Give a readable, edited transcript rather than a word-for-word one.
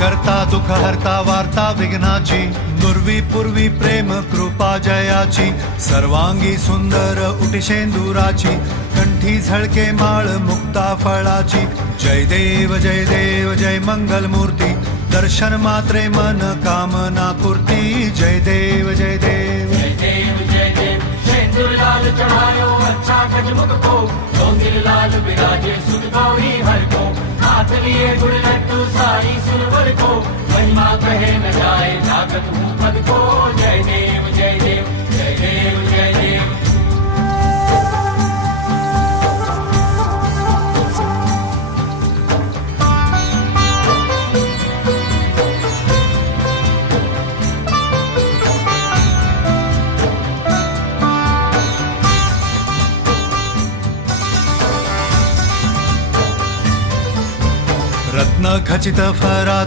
करता दुःख हरता वार्ता विघ्नाची, नुरवी पूर्वी प्रेम कृपा जयाची, सर्वांगी सुंदर उटिशेंदुराची, कंठी झळके माळ मुक्ता फळाची. जय देव जय मंगल मूर्ती, दर्शन मात्रे मन कामना पूर्ती. जय देव जय देव शेंदूर लाल चढ़ायो अच्छा गजमुख को, डोंगिर लाल बिराजे सुध गौरी हर को, हाथ लिए गुड़ लड्डू सारी सुरवर को, महिमा कहे न जाए जागत हूँ पद को. जय देव जय देव जय देव जय देव. रत्न खचित फरात